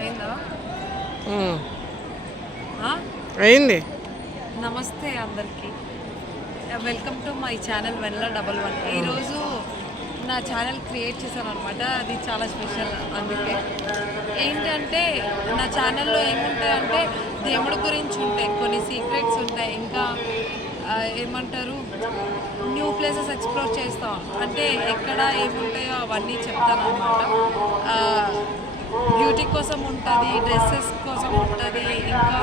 అయిందా? అయింది. నమస్తే అందరికీ, వెల్కమ్ టు మై ఛానల్ వెన్నెల11. ఈరోజు నా ఛానల్ క్రియేట్ చేశాను అనమాట. అది చాలా స్పెషల్. అందుకే ఏంటంటే నా ఛానల్లో ఏముంటాయంటే దేవుడి గురించి ఉంటాయి, కొన్ని సీక్రెట్స్ ఉంటాయి, ఇంకా ఏమంటారు న్యూ ప్లేసెస్ ఎక్స్ప్లోర్ చేస్తాం. అంటే ఎక్కడ ఏముంటాయో అవన్నీ చెప్తాను అనమాట. బ్యూటీ కోసం ఉంటుంది, డ్రెస్సెస్ కోసం ఉంటుంది, ఇంకా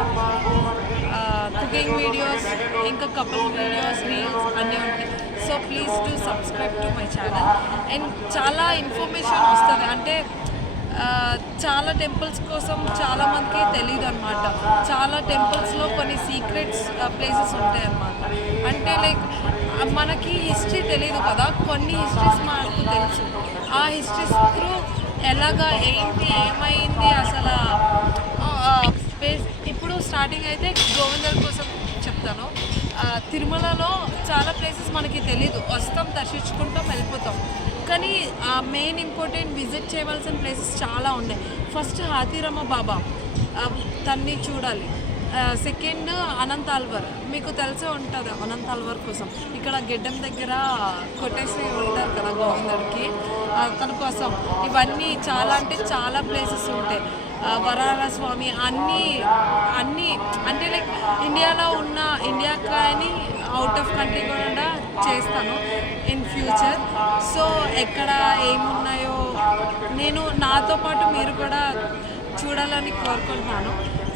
కుకింగ్ వీడియోస్, ఇంకా కపుల్ వీడియోస్, రీల్స్ అన్నీ ఉంటాయి. So please to subscribe to my channel. And చాలా ఇన్ఫర్మేషన్ వస్తుంది. అంటే చాలా టెంపుల్స్ కోసం చాలామందికి తెలియదు అనమాట. చాలా టెంపుల్స్లో కొన్ని సీక్రెట్స్ ప్లేసెస్ ఉంటాయి అన్నమాట. అంటే లైక్ మనకి హిస్టరీ తెలియదు కదా, కొన్ని హిస్టరీస్ మనకు తెలుసు. ఆ హిస్టరీస్ త్రూ ఎలాగా ఏంటి ఏమైంది అసలు ఇప్పుడు స్టార్టింగ్ అయితే గోవిందర్ కోసం చెప్తాను. తిరుమలలో చాలా ప్లేసెస్ మనకి తెలీదు, వస్తాం దర్శించుకుంటాం వెళ్ళిపోతాం. కానీ మెయిన్ ఇంపార్టెంట్ విజిట్ చేయవలసిన ప్లేసెస్ చాలా ఉన్నాయి. ఫస్ట్ హాతీరమ్మ బాబా, తన్ని చూడాలి. సెకండ్ అనంత అల్వర్, మీకు తెలిసే ఉంటుంది అనంత అల్వర్ కోసం. ఇక్కడ గెడ్డం దగ్గర కొట్టేసి ఉంటారు కదా గోవిందుడికి, తన కోసం. ఇవన్నీ చాలా అంటే చాలా ప్లేసెస్ ఉంటాయి. వరాల స్వామి, అన్నీ అంటే లైక్ ఇండియాలో ఉన్న, ఇండియా కానీ అవుట్ ఆఫ్ కంట్రీ కూడా చేస్తాను ఇన్ ఫ్యూచర్. సో ఎక్కడ ఏమున్నాయో నేను నాతో పాటు మీరు కూడా చూడాలని కోరుకుంటున్నాను.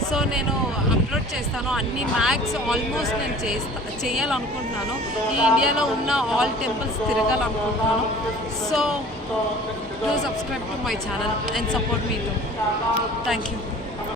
సో నేను అప్లోడ్ చేస్తాను అన్ని మ్యాక్స్ ఆల్మోస్ట్ నేను చేయాలనుకుంటున్నాను. ఈ ఇండియాలో ఉన్న ఆల్ టెంపుల్స్ తిరగాలనుకుంటున్నాను. So do subscribe to my channel and support మీ టూ. Thank you.